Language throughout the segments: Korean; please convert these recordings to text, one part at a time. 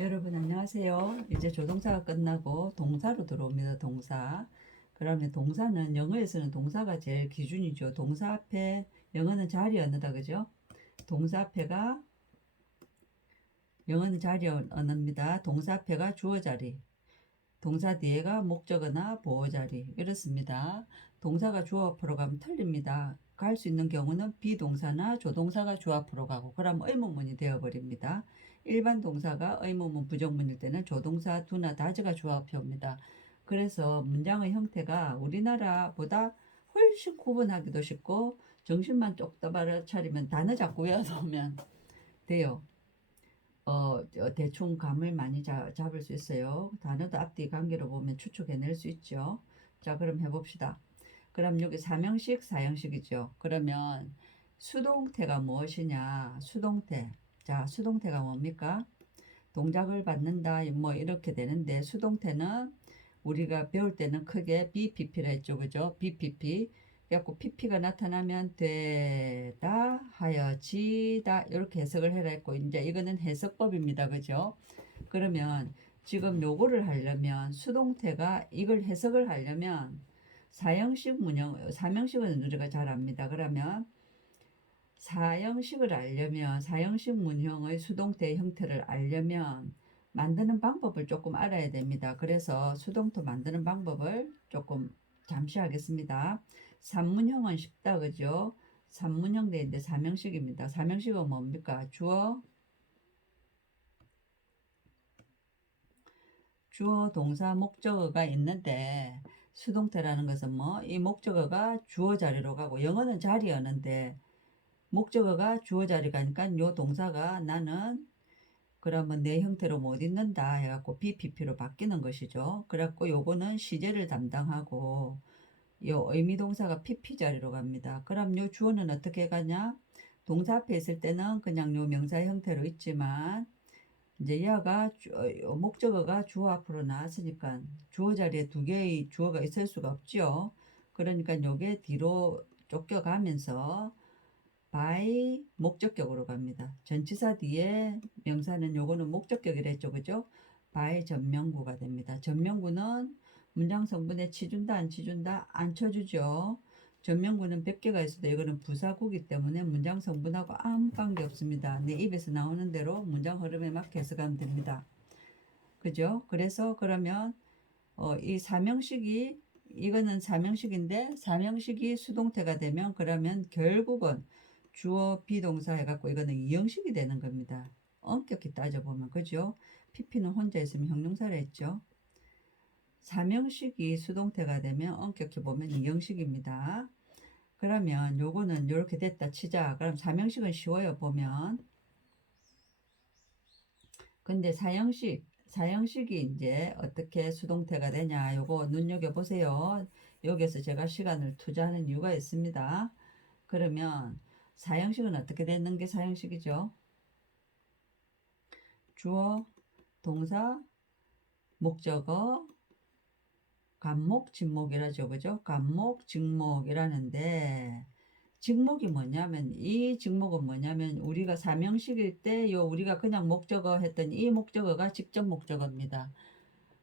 여러분 안녕하세요. 이제 조동사가 끝나고 동사로 들어옵니다. 동사. 그러면 동사는 영어에서는 동사가 제일 기준이죠. 동사 앞에 영어는 자리 언어다 그죠? 동사 앞에가 영어는 자리 언어입니다. 동사 앞에가 주어 자리. 동사 뒤에가 목적어나 보어 자리. 이렇습니다. 동사가 주어 앞으로 가면 틀립니다. 갈 수 있는 경우는 비동사나 조동사가 주어 앞으로 가고 그럼 의문문이 되어버립니다. 일반 동사가 의문문 부정문일 때는 조동사 do나 does가 주어 앞에 옵니다. 그래서 문장의 형태가 우리나라보다 훨씬 구분하기도 쉽고 정신만 쪽 떠받아 차리면 단어 자꾸 외워놓으면 돼요. 대충 감을 많이 잡을 수 있어요. 단어도 앞뒤 관계로 보면 추측해낼 수 있죠. 자, 그럼 해봅시다. 그럼 여기 삼형식, 사형식이죠. 그러면 수동태가 무엇이냐? 수동태. 자, 수동태가 뭡니까? 동작을 받는다, 뭐 이렇게 되는데 수동태는 우리가 배울 때는 크게 BPP라 했죠. 그죠? BPP. 그래갖고 PP가 나타나면 되다, 하여지다 이렇게 해석을 해라 했고 이제 이거는 해석법입니다. 그죠? 그러면 지금 요거를 하려면 수동태가 이걸 해석을 하려면 사형식 문형, 삼형식은 우리가 잘 압니다. 그러면 사형식을 알려면 사형식 문형의 수동태 형태를 알려면 만드는 방법을 조금 알아야 됩니다. 그래서 수동태 만드는 방법을 조금 잠시 하겠습니다. 삼문형은 쉽다 그죠? 삼문형 되는데 삼형식입니다. 삼형식은 뭡니까? 주어, 동사, 목적어가 있는데 수동태라는 것은 뭐 이 목적어가 주어 자리로 가고 영어는 자리였는데 목적어가 주어 자리 가니까 요 동사가 나는 그러면 내 형태로 못 있는다 해갖고 BPP로 바뀌는 것이죠. 그래갖고 요거는 시제를 담당하고 요 의미 동사가 PP 자리로 갑니다. 그럼 요 주어는 어떻게 가냐? 동사 앞에 있을 때는 그냥 요 명사 형태로 있지만 이제 얘가 목적어가 주어 앞으로 나왔으니까 주어 자리에 두 개의 주어가 있을 수가 없죠. 그러니까 요게 뒤로 쫓겨가면서 by 목적격으로 갑니다. 전치사 뒤에 명사는 요거는 목적격이라 했죠. 그죠? by 전명구가 됩니다. 전명구는 문장 성분에 치준다 안 치준다 안 쳐주죠. 전명구는 100개가 있어도 이거는 부사구기 때문에 문장 성분하고 아무 관계 없습니다. 내 입에서 나오는 대로 문장 흐름에 맞게 해석하면 됩니다. 그죠? 그래서 그러면 이 사명식이 이거는 사명식인데 사명식이 수동태가 되면 그러면 결국은 주어 비동사 해갖고 이거는 이형식이 되는 겁니다. 엄격히 따져보면 그죠? PP는 혼자 있으면 형용사라 했죠. 사명식이 수동태가 되면 엄격히 보면 이형식입니다. 그러면 요거는 이렇게 됐다 치자. 그럼 사명식은 쉬워요 보면. 근데 사형식이 이제 어떻게 수동태가 되냐, 요거 눈여겨보세요. 여기에서 제가 시간을 투자하는 이유가 있습니다. 그러면 사형식은 어떻게 되는 게 사형식이죠? 주어, 동사, 목적어, 간목, 직목이라죠. 그죠? 간목, 직목이라는데, 직목이 뭐냐면, 이 직목은 뭐냐면, 우리가 사명식일 때, 우리가 그냥 목적어 했던 이 목적어가 직접 목적어입니다.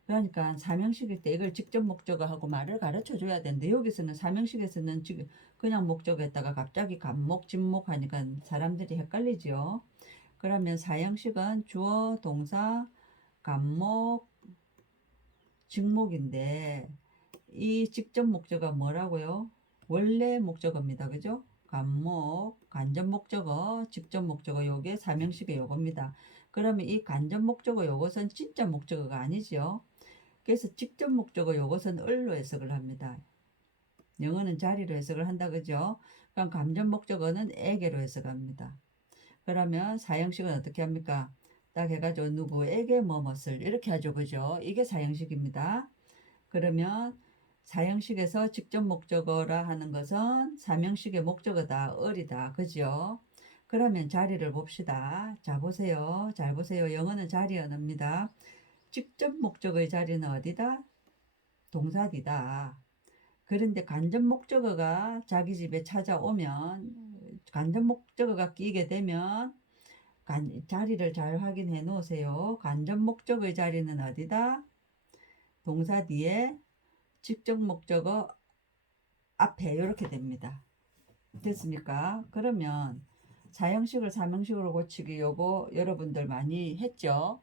그러니까 사명식일 때 이걸 직접 목적어하고 말을 가르쳐 줘야 되는데 여기서는 사명식에서는 지금 그냥 목적어했다가 갑자기 간목, 진목 하니까 사람들이 헷갈리죠. 그러면 사형식은 주어, 동사, 간목, 직목인데 이 직접 목적어가 뭐라고요? 원래 목적어입니다. 그죠? 간목, 간접 목적어, 직접 목적어 요게 사명식의 요겁니다. 그러면 이 간접 목적어 요것은 진짜 목적어가 아니죠. 그래서 직접 목적어 요것은 을로 해석을 합니다. 영어는 자리로 해석을 한다 그죠? 그럼 감정 목적어는 에게로 해석합니다. 그러면 사형식은 어떻게 합니까? 딱 해가지고 누구에게 뭐뭇을 이렇게 하죠 그죠? 이게 사형식입니다. 그러면 사형식에서 직접 목적어라 하는 것은 사명식의 목적어다, 을이다. 그죠? 그러면 자리를 봅시다. 자, 보세요. 잘 보세요. 영어는 자리 언어입니다. 직접 목적어의 자리는 어디다? 동사디다. 그런데 간접 목적어가 자기 집에 찾아오면 간접 목적어가 끼게 되면 자리를 잘 확인해 놓으세요. 간접 목적의 자리는 어디다? 동사 뒤에 직접 목적어 앞에 이렇게 됩니다. 됐습니까? 그러면 4형식을 3형식으로 고치기 요거 여러분들 많이 했죠?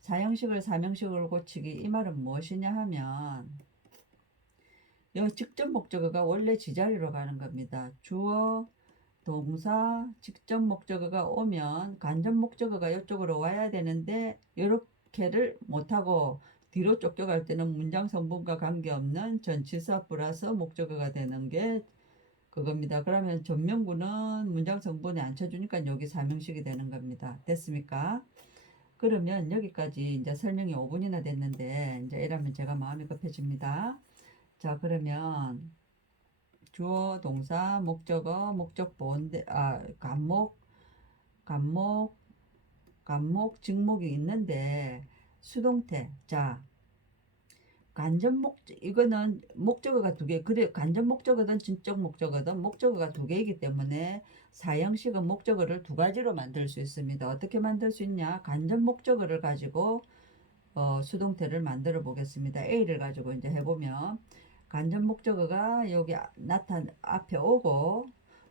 4형식을 3형식으로 고치기 이 말은 무엇이냐 하면 요 직접 목적어가 원래 지자리로 가는 겁니다. 주어, 동사, 직접 목적어가 오면 간접 목적어가 이쪽으로 와야 되는데 이렇게를 못하고 뒤로 쫓겨갈 때는 문장 성분과 관계없는 전치사 플러스 목적어가 되는 게 그겁니다. 그러면 전명구는 문장 성분에 안 쳐주니까 여기 3형식이 되는 겁니다. 됐습니까? 그러면 여기까지 이제 설명이 5분이나 됐는데 이제 이러면 제가 마음이 급해집니다. 자, 그러면 주어, 동사, 목적어, 목적 보온대, 간목, 직목이 있는데 수동태. 자, 간접 목적 이거는 목적어가 두 개. 그래 간접 목적어든 진적 목적어든 목적어가 두 개이기 때문에 사형식은 목적어를 두 가지로 만들 수 있습니다. 어떻게 만들 수 있냐? 간접 목적어를 가지고 수동태를 만들어 보겠습니다. A를 가지고 이제 해보면 간접 목적어가 여기 앞에 오고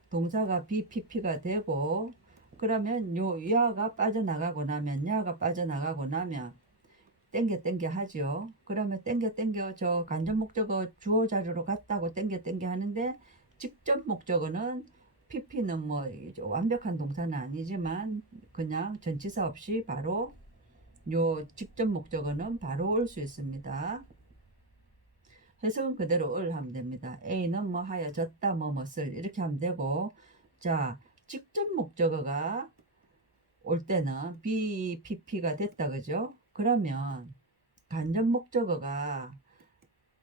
동사가 BPP가 되고 그러면 요 야가 빠져나가고 나면 야가 빠져나가고 나면 땡겨 하지요. 그러면 땡겨 저 간접 목적어 주어 자료로 갔다고 땡겨 하는데 직접 목적어는 PP는 뭐 완벽한 동사는 아니지만 그냥 전치사 없이 바로 요 직접 목적어는 바로 올 수 있습니다. 해석은 그대로 을 하면 됩니다. A는 뭐 하여졌다 뭐뭇을 이렇게 하면 되고 자 직접 목적어가 올 때는 BPP가 됐다 그죠? 그러면 간접 목적어가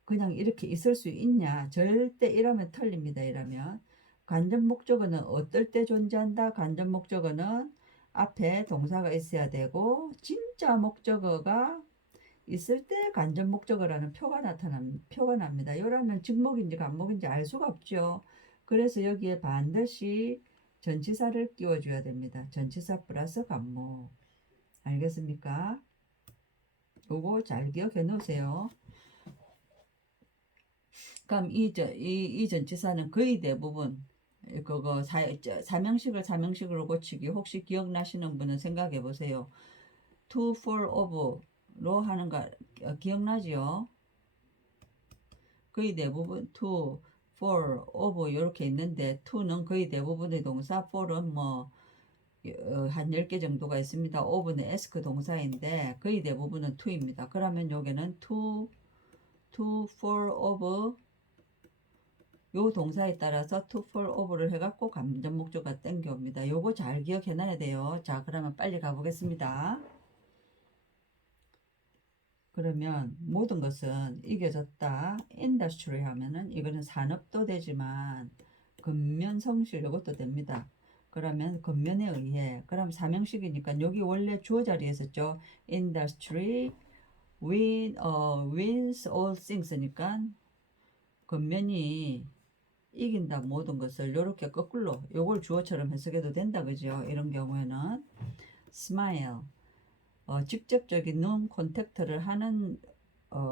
그냥 이렇게 있을 수 있냐? 절대 이러면 틀립니다. 이러면 간접 목적어는 어떨 때 존재한다? 간접 목적어는 앞에 동사가 있어야 되고 진짜 목적어가 있을 때 간접 목적어라는 표가 납니다. 이러면 직목인지 간목인지 알 수가 없죠. 그래서 여기에 반드시 전치사를 끼워줘야 됩니다. 전치사 플러스 간목. 알겠습니까? 요거 잘 기억해 놓으세요. 그럼 이 전치사는 거의 대부분 그거 삼형식으로 고치기 혹시 기억나시는 분은 생각해 보세요. to, for, of로 하는 거 기억나지요? 거의 대부분 to, for, of 이렇게 있는데 to는 거의 대부분의 동사, for은 뭐 한 10개 정도가 있습니다. of는 ask 동사인데 거의 대부분은 to입니다. 그러면 여기는 to, for, of 요 동사에 따라서 to, for, of를 해갖고 감정 목적어가 땡겨옵니다. 요거 잘 기억해놔야 돼요. 자, 그러면 빨리 가보겠습니다. 그러면 모든 것은 이겨졌다. industry 하면은 이거는 산업도 되지만 근면 성실 이것도 됩니다. 그러면 근면에 의해 그럼 삼형식이니까 여기 원래 주어 자리에 있었죠. industry wins all things니까 근면이 이긴다 모든 것을 이렇게 거꾸로 요걸 주어처럼 해석해도 된다 그죠? 이런 경우에는 smile 직접적인 눈 콘택트를 하는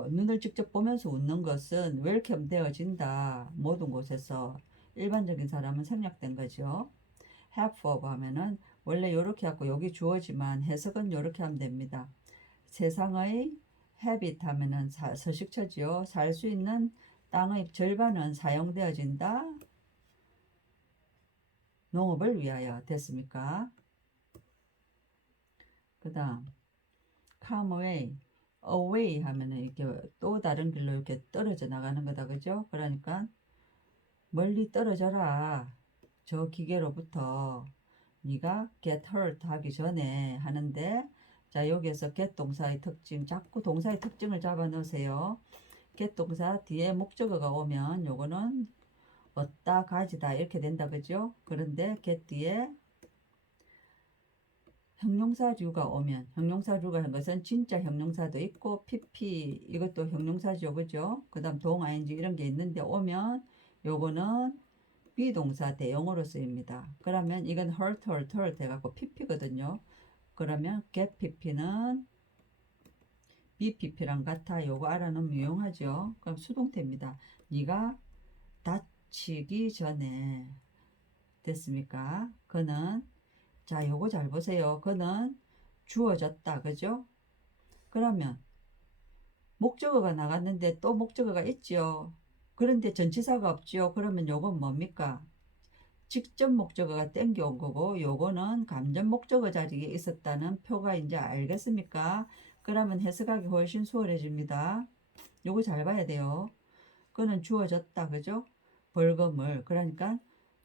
눈을 직접 보면서 웃는 것은 웰컴 되어진다 모든 곳에서 일반적인 사람은 생략된 거죠. have for 하면은 원래 요렇게 하고 여기 주어지만 해석은 요렇게 하면 됩니다. 세상의 habit 하면은 서식처지요. 살 수 있는 땅의 절반은 사용되어진다. 농업을 위하여 됐습니까? 그 다음 come away 하면은 이렇게 또 다른 길로 이렇게 떨어져 나가는 거다 그죠? 그러니까 멀리 떨어져라 저 기계로부터 네가 get hurt 하기 전에 하는데 자 여기에서 get 동사의 특징 자꾸 동사의 특징을 잡아 넣으세요. get 동사 뒤에 목적어가 오면 요거는 얻다 가지다 이렇게 된다 그죠? 그런데 get 뒤에 형용사류가 오면 형용사류가 한 것은 진짜 형용사도 있고 pp 이것도 형용사죠 그죠? 그 다음 동 ing 이런 게 있는데 오면 요거는 비동사 대용어로 쓰입니다. 그러면 이건 hurt 해갖고 pp거든요. 그러면 get pp는 BPP랑 같아. 요거 알아놓으면 유용하죠. 그럼 수동태입니다. 네가 다치기 전에 됐습니까? 그는 자 요거 잘 보세요. 그는 주어졌다. 그죠? 그러면 목적어가 나갔는데 또 목적어가 있죠. 그런데 전치사가 없죠. 그러면 요건 뭡니까? 직접 목적어가 땡겨온 거고 요거는 감전 목적어 자리에 있었다는 표가 이제 알겠습니까? 그러면 해석하기 훨씬 수월해집니다. 요거 잘 봐야 돼요. 그는 주어졌다. 그죠? 벌금을. 그러니까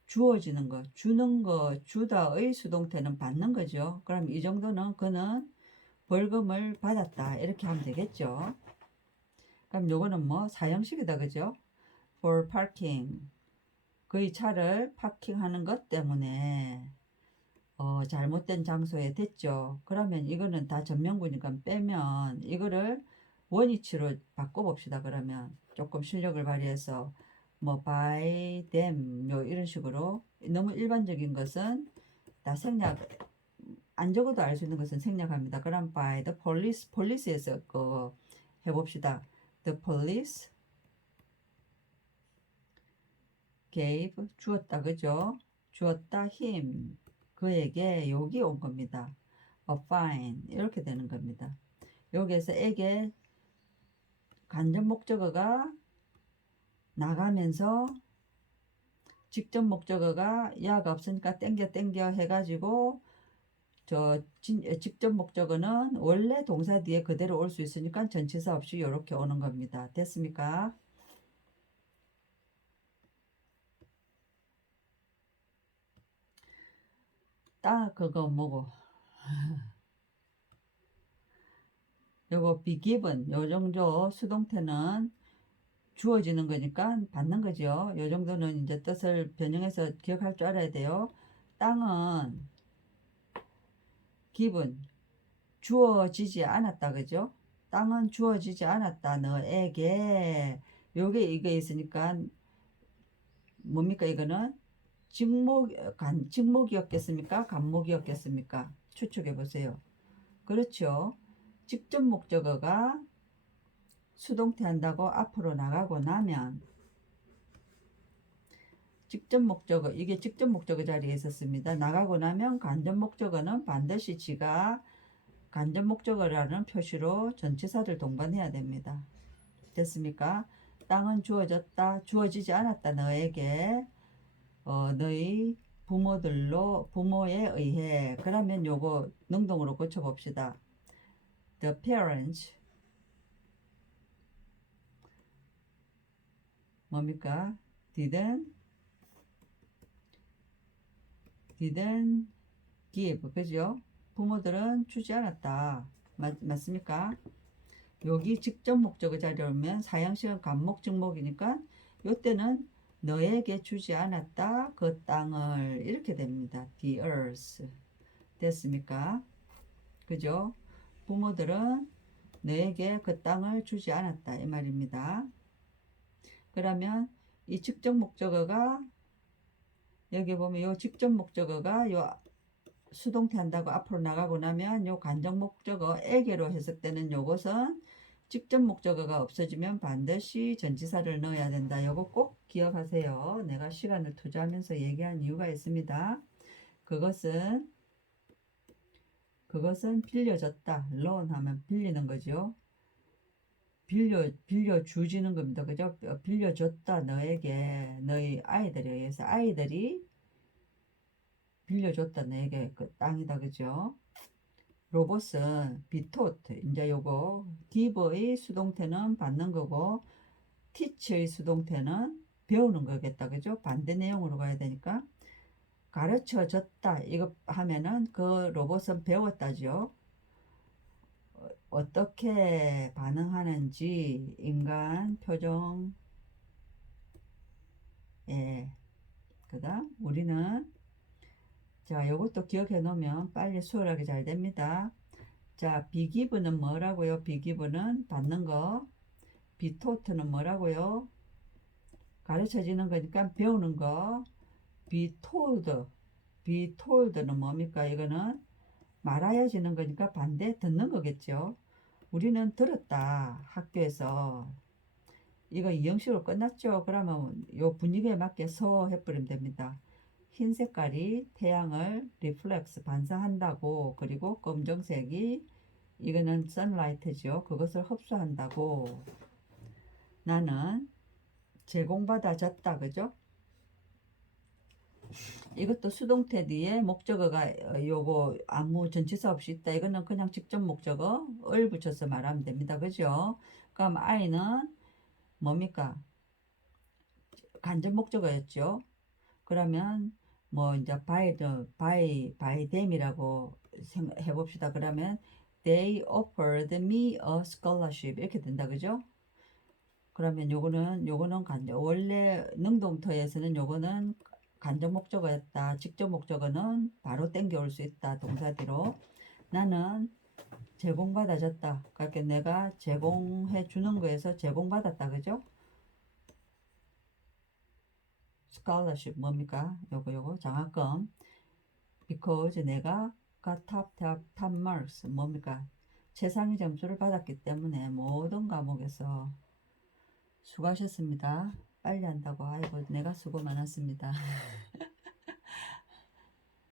주어지는 거, 주는 거, 주다의 수동태는 받는 거죠. 그럼 이 정도는 그는 벌금을 받았다. 이렇게 하면 되겠죠. 그럼 요거는 뭐 사형식이다. 그죠? for parking. 그의 차를 파킹하는 것 때문에 잘못된 장소에 됐죠. 그러면 이거는 다 전명구니까 빼면 이거를 원위치로 바꿔봅시다. 그러면 조금 실력을 발휘해서 뭐 by them 요 이런 식으로 너무 일반적인 것은 다 생략 안 적어도 알 수 있는 것은 생략합니다. 그럼 by the police police에서 해봅시다. The police gave 주었다. 그죠? 주었다 him 그에게 여기 온 겁니다. a fine 이렇게 되는 겁니다. 여기에서 에게 간접 목적어가 나가면서 직접 목적어가 야가 없으니까 땡겨 해가지고 직접 목적어는 원래 동사 뒤에 그대로 올 수 있으니까 전치사 없이 이렇게 오는 겁니다. 됐습니까? 그거 뭐고 요거 be given 요 정도 수동태는 주어지는 거니까 받는 거죠. 요 정도는 이제 뜻을 변형해서 기억할 줄 알아야 돼요. 땅은 given 주어지지 않았다. 그죠? 땅은 주어지지 않았다. 너에게 요게 이게 있으니까 뭡니까 이거는 직목이었겠습니까? 간목이었겠습니까? 추측해 보세요. 그렇죠. 직접 목적어가 수동태 한다고 앞으로 나가고 나면 직접 목적어 이게 직접 목적어 자리에 있었습니다. 나가고 나면 간접 목적어는 반드시 지가 간접 목적어라는 표시로 전치사를 동반해야 됩니다. 됐습니까? 땅은 주어졌다. 주어지지 않았다. 너에게 너희 부모에 의해. 그러면 요거 능동으로 고쳐봅시다. The parents 뭡니까? didn't give. 그죠? 부모들은 주지 않았다. 맞습니까? 여기 직접 목적어 자리에 오면 사형식은 간목 증목이니까 요때는 너에게 주지 않았다. 그 땅을 이렇게 됩니다. the earth. 됐습니까? 그죠? 부모들은 너에게 그 땅을 주지 않았다. 이 말입니다. 그러면 이 직접 목적어가 여기 보면 요 직접 목적어가 요 수동태 한다고 앞으로 나가고 나면 요 간접 목적어에게로 해석되는 요것은 직접 목적어가 없어지면 반드시 전치사를 넣어야 된다. 요거 꼭 기억하세요. 내가 시간을 투자하면서 얘기한 이유가 있습니다. 그것은 빌려줬다. loan 하면 빌리는 거죠. 빌려 주지는 겁니다. 그죠? 빌려줬다. 너에게 너희 아이들에 의해서 아이들이 빌려줬다. 너에게 그 땅이다. 그죠? 로봇은 비토트 이제 요거 give의 수동태는 받는 거고 teach의 수동태는 배우는 거겠다. 그죠? 반대 내용으로 가야 되니까 가르쳐 줬다 이거 하면은 그 로봇은 배웠다죠. 어떻게 반응하는지 인간 표정 그다음 우리는 자 요것도 기억해 놓으면 빨리 수월하게 잘 됩니다. 자 비기브는 뭐라고요? 비기브는 받는 거. 비토트는 뭐라고요? 가르쳐지는 거니까 배우는 거. be told는 뭡니까? 이거는 말하여지는 거니까 반대 듣는 거겠죠. 우리는 들었다. 학교에서. 이거 이형식으로 끝났죠. 그러면 요 분위기에 맞게 서 해버리면 됩니다. 흰 색깔이 태양을 리플렉스 반사한다고, 그리고 검정색이 이거는 sunlight죠. 그것을 흡수한다고. 나는 제공받아졌다. 그죠? 이것도 수동태 뒤에 목적어가 요거 아무 전치사 없이 있다. 이거는 그냥 직접 목적어를 붙여서 말하면 됩니다. 그죠? 그럼 I는 뭡니까? 간접 목적어였죠. 그러면 뭐 이제 by them이라고 해봅시다. 그러면 they offered me a scholarship 이렇게 된다. 그죠? 그러면 요거는 원래 능동태에서는 요거는 간접 목적어였다. 직접 목적어는 바로 땡겨올 수 있다. 동사 뒤로. 나는 제공받아졌다. 그러니까 내가 제공해 주는 거에서 제공받았다. 그죠? scholarship 뭡니까? 요거 장학금. because 내가 got top marks 뭡니까? 최상위 점수를 받았기 때문에 모든 과목에서. 수고하셨습니다. 빨리 한다고. 아이고 내가 수고 많았습니다.